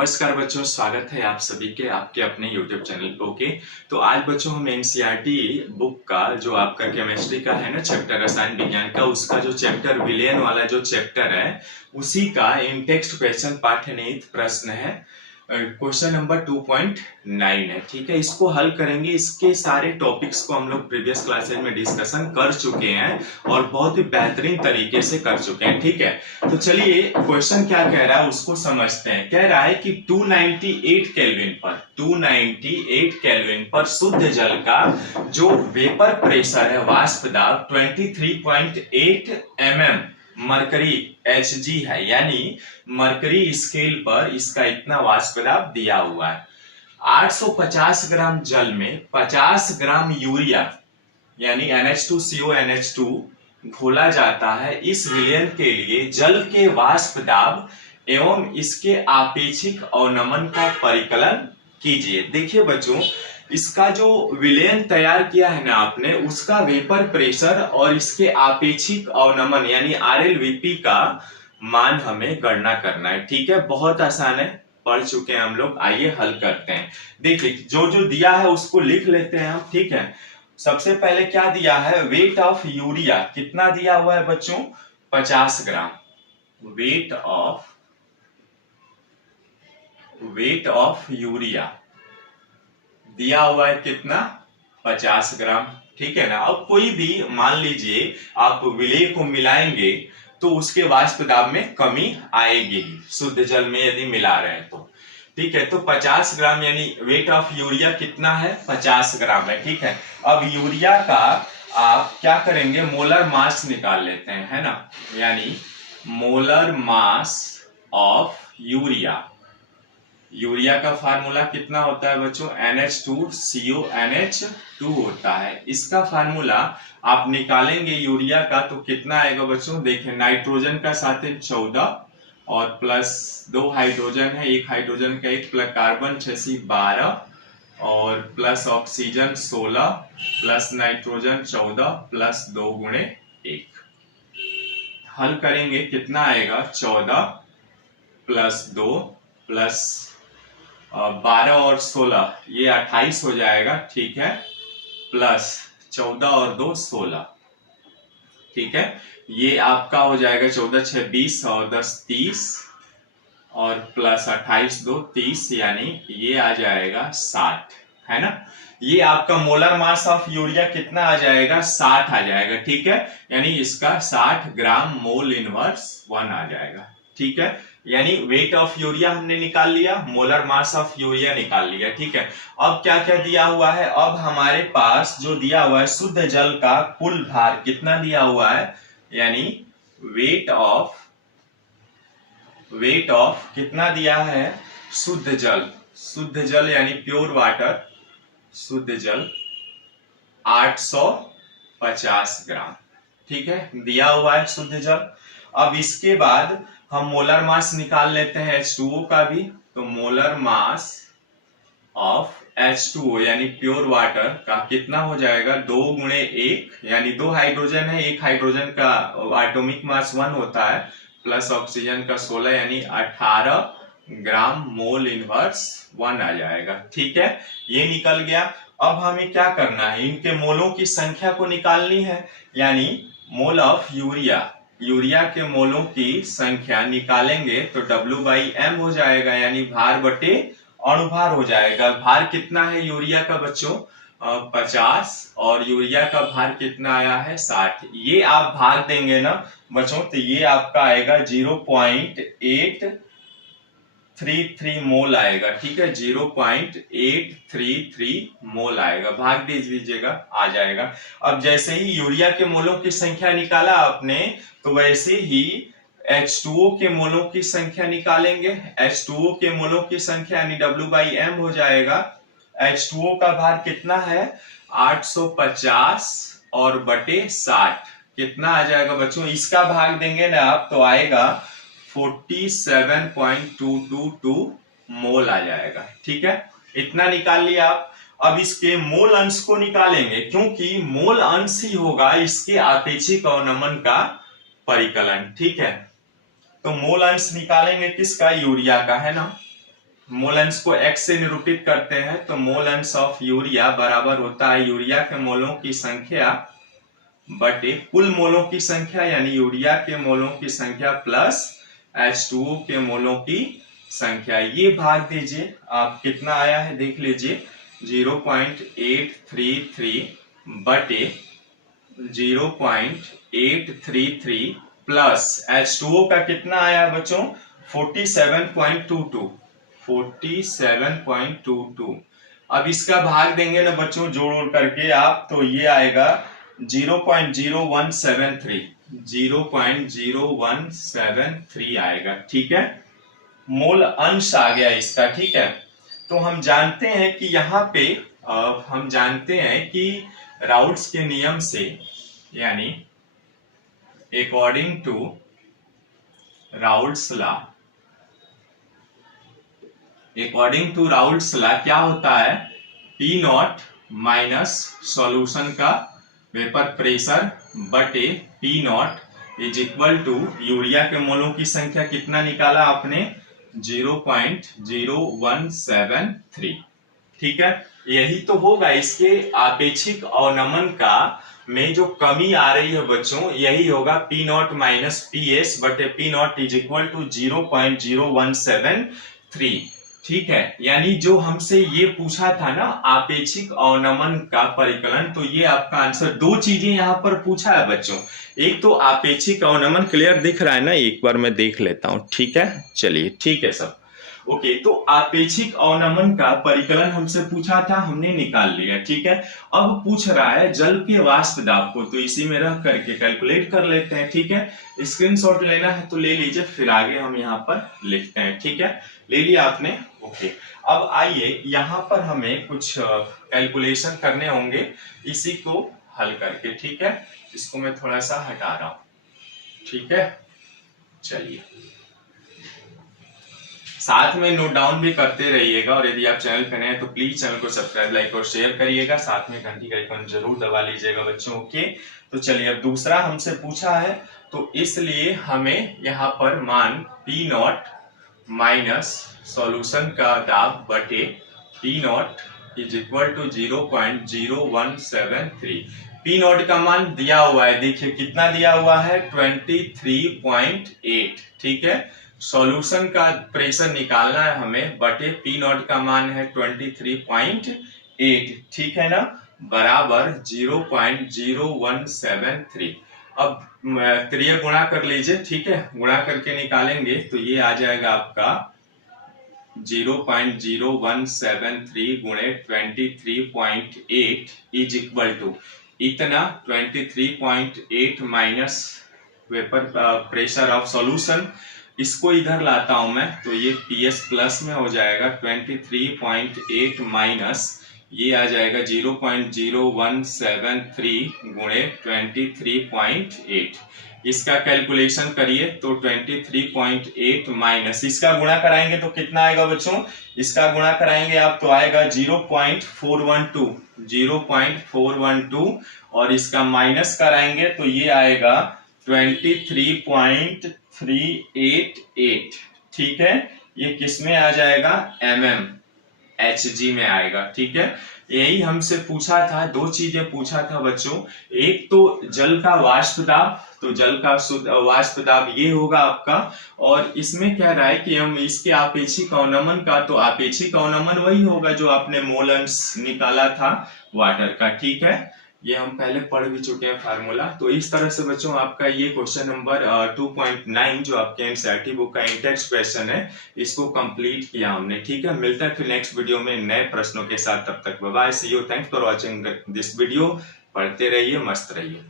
नमस्कार बच्चों, स्वागत है आप सभी के आपके अपने YouTube चैनल पे। ओके, तो आज बच्चों हम एनसीईआरटी बुक का जो आपका केमिस्ट्री का है ना चैप्टर रसायन विज्ञान का, उसका जो चैप्टर विलेन वाला जो चैप्टर है उसी का इन टेक्स्ट क्वेश्चन पाठ्यनिहित प्रश्न है। क्वेश्चन नंबर 2.9 है। ठीक है, इसको हल करेंगे। इसके सारे टॉपिक्स को हम लोग प्रीवियस क्लासेज में डिस्कशन कर चुके हैं और बहुत ही बेहतरीन तरीके से कर चुके हैं। ठीक है, तो चलिए क्वेश्चन क्या कह रहा है उसको समझते हैं। कह रहा है कि 298 केल्विन पर शुद्ध जल का जो वेपर प्रेशर है, वाष्प दाब 23.8 mm मरकरी Hg है, यानी मरकरी स्केल पर इसका इतना वाष्प दाब दिया हुआ है। 850 ग्राम जल में 50 ग्राम यूरिया यानी NH2CO NH2 घोला जाता है। इस विलयन के लिए जल के वाष्प दाब एवं इसके आपेक्षिक अवनमन का परिकलन कीजिए। देखिए बच्चों, इसका जो विलयन तैयार किया है ना आपने, उसका वेपर प्रेशर और इसके आपेक्षिक अवनमन यानी RLVP का मान हमें गणना करना है। ठीक है, बहुत आसान है, पढ़ चुके हैं हम लोग। आइए हल करते हैं। देखिए जो जो दिया है उसको लिख लेते हैं हम। ठीक है, सबसे पहले क्या दिया है, वेट ऑफ यूरिया कितना दिया हुआ है बच्चों, 50 ग्राम। वेट ऑफ यूरिया दिया हुआ है कितना, 50 ग्राम। ठीक है ना। अब कोई भी मान लीजिए आप विलेय को मिलाएंगे तो उसके वाष्प दाब में कमी आएगी शुद्ध जल में यदि मिला रहे हैं तो। ठीक है, तो 50 ग्राम यानी वेट ऑफ यूरिया कितना है, 50 ग्राम है। ठीक है, अब यूरिया का आप क्या करेंगे, मोलर मास निकाल लेते हैं, है ना। यानी मोलर मास ऑफ यूरिया का फार्मूला कितना होता है बच्चों, NH2CO NH2 होता है। इसका फार्मूला आप निकालेंगे यूरिया का तो कितना आएगा बच्चों, देखिए नाइट्रोजन का साथ 14 और प्लस 2 हाइड्रोजन है, एक हाइड्रोजन का एक, प्लस कार्बन 6 12 और plus oxygen 16 plus nitrogen 14 plus 2 गुणे 1। हल करेंगे कितना आएगा, 14 प्लस 2 प्लस 12 और 16 ये 28 हो जाएगा। ठीक है, प्लस 14 और 2 16। ठीक है, ये आपका हो जाएगा 14 6 20 और 10 30 और प्लस 28 2 30, यानी ये आ जाएगा 60, है ना। ये आपका मोलर मास ऑफ यूरिया कितना आ जाएगा, 60 आ जाएगा। ठीक है, यानी इसका 60 ग्राम मोल इनवर्स 1 आ जाएगा। ठीक है, यानी वेट ऑफ यूरिया हमने निकाल लिया, मोलर मास ऑफ यूरिया निकाल लिया। ठीक है, अब क्या क्या दिया हुआ है, अब हमारे पास जो दिया हुआ है शुद्ध जल का कुल भार कितना दिया हुआ है, यानी वेट ऑफ कितना दिया है, शुद्ध जल यानी प्योर वाटर, शुद्ध जल 850 ग्राम। ठीक है, दिया हुआ है शुद्ध जल। अब इसके बाद हम मोलर मास निकाल लेते हैं H2O का भी, तो मोलर मास ऑफ H2O यानी प्योर वाटर का कितना हो जाएगा, 2 गुणे 1 यानी 2 हाइड्रोजन है, एक हाइड्रोजन का एटॉमिक मास 1 होता है, प्लस ऑक्सीजन का 16 यानी 18 ग्राम मोल इनवर्स 1 आ जाएगा। ठीक है, ये निकल गया। अब हमें क्या करना है, इनके मोलों की संख्या को निकालनी है, यानी मोल ऑफ यूरिया के मोलों की संख्या निकालेंगे तो W/M हो जाएगा, यानी भार बटे अणुभार हो जाएगा। भार कितना है यूरिया का बच्चों, 50 और यूरिया का भार कितना आया है, 60। ये आप भाग देंगे ना बच्चों तो ये आपका आएगा 0.833 मोल आएगा। ठीक है, 0.833 मोल आएगा, भाग दे दीजिएगा, आ जाएगा। अब जैसे ही यूरिया के मोलों की संख्या निकाला आपने तो वैसे ही H2O के मोलों की संख्या निकालेंगे। H2O के मोलों की संख्या यानी W/M हो जाएगा। H2O का भार कितना है, 850 और बटे 60 कितना आ जाएगा बच्चों, इसका भाग देंगे ना आप तो आएगा 47.222 मोल आ जाएगा। ठीक है, इतना निकाल लिया आप। अब इसके मोल अंश को निकालेंगे, क्योंकि मोल अंश ही होगा इसके आपेक्षिक अवनमन का परिकलन। ठीक है, तो मोल अंश निकालेंगे किसका, यूरिया का, है ना। मोल अंश को x से निरूपित करते हैं तो मोल अंश ऑफ यूरिया बराबर होता है यूरिया के मोलों की संख्या बटे कुल मोलों की संख्या, यानी यूरिया के मोलों की संख्या प्लस H2O के मोलों की संख्या। ये भाग दीजिए आप, कितना आया है देख लीजिए, 0.833 बटे 0.833 प्लस H2O का कितना आया बच्चों, 47.22। अब इसका भाग देंगे ना बच्चों जोड़ करके आप, तो ये आएगा 0.0173 आएगा। ठीक है, मोल अंश आ गया इसका। ठीक है, तो हम जानते हैं कि यहाँ पे हम जानते हैं कि राउल्ट्स के नियम से, यानी अकॉर्डिंग टू राउल्ट्स लॉ क्या होता है, P नॉट माइनस सॉल्यूशन का वेपर प्रेशर बटे P naught is equal to urea के मोलों की संख्या कितना निकाला आपने, 0.0173। ठीक है, यही तो होगा इसके आपेक्षिक अवनमन का में जो कमी आ रही है बच्चों, यही होगा P नॉट माइनस PS बटे P naught is equal to 0.0173। ठीक है, यानी जो हमसे ये पूछा था ना आपेक्षिक अवनमन का परिकलन, तो ये आपका आंसर, दो चीजें यहाँ पर पूछा है बच्चों। एक तो आपेक्षिक अवनमन, क्लियर दिख रहा है ना, एक बार मैं देख लेता हूं। ठीक है, चलिए ठीक है सब ओके। तो आपेक्षिक अवनमन का परिकलन हमसे पूछा था, हमने निकाल लिया। ठीक है, अब पूछ रहा है जल के वाष्प दाब को, तो इसी में रख करके कैलकुलेट कर लेते हैं। ठीक है, स्क्रीनशॉट लेना है तो ले लीजिए, फिर आगे हम यहाँ पर लिखते हैं। ठीक है, ले लिया आपने, ओके। अब आइए यहाँ पर हमें कुछ कैलकुलेशन करने होंगे इसी को हल करके। ठीक है, इसको मैं थोड़ा सा हटा रहा हूं। ठीक है, चलिए साथ में नोट डाउन भी करते रहिएगा, और यदि आप चैनल पर नए हैं तो प्लीज चैनल को सब्सक्राइब, लाइक और शेयर करिएगा, साथ में घंटी का आइकन जरूर दबा लीजिएगा बच्चों। ओके, तो चलिए अब दूसरा हमसे पूछा है, तो इसलिए हमें यहाँ पर मान P नॉट माइनस सॉल्यूशन का दाब बटे P naught is equal to 0.0173। P naught का मान दिया हुआ है, देखिए कितना दिया हुआ है, 23.8। ठीक है, सॉल्यूशन का प्रेशर निकालना है हमें, बटे P नॉट का मान है 23.8। ठीक है ना, बराबर 0.0173। अब त्रिय गुणा कर लीजिए। ठीक है, गुणा करके निकालेंगे तो ये आ जाएगा आपका 0.0173 गुणे 23.8 इज इक्वल टू इतना 23.8 minus vapour pressure of solution, इसको इधर लाता हूं मैं तो ये PS प्लस में हो जाएगा 23.8 माइनस ये आ जाएगा 0.0173 गुणे 23.8। इसका कैलकुलेशन करिए तो 23.8 माइनस इसका गुणा कराएंगे तो कितना आएगा बच्चों, इसका गुणा कराएंगे आप तो आएगा 0.412 और इसका माइनस कराएंगे तो ये आएगा 23.388। ठीक है, ये किस में आ जाएगा, HG में आएगा। ठीक है, यही हमसे पूछा था, दो चीजें पूछा था बच्चों, एक तो जल का वाष्प दाब, तो जल का वाष्प दाब ये होगा आपका, और इसमें कह रहा है कि हम इसके आपेक्षिक अवनमन का, तो आपेक्षिक अवनमन वही होगा जो आपने मोल अंश निकाला था वाटर का। ठीक है, ये हम पहले पढ़ भी चुके हैं फार्मूला। तो इस तरह से बच्चों आपका ये क्वेश्चन नंबर 2.9 जो आपके एनसीईआरटी बुक का इंटेक्स्ट क्वेश्चन है, इसको कंप्लीट किया हमने। ठीक है, मिलता है फिर नेक्स्ट वीडियो में नए प्रश्नों के साथ, तब तक bye bye, see you, thanks for watching this video. पढ़ते रहिए, मस्त रहिए।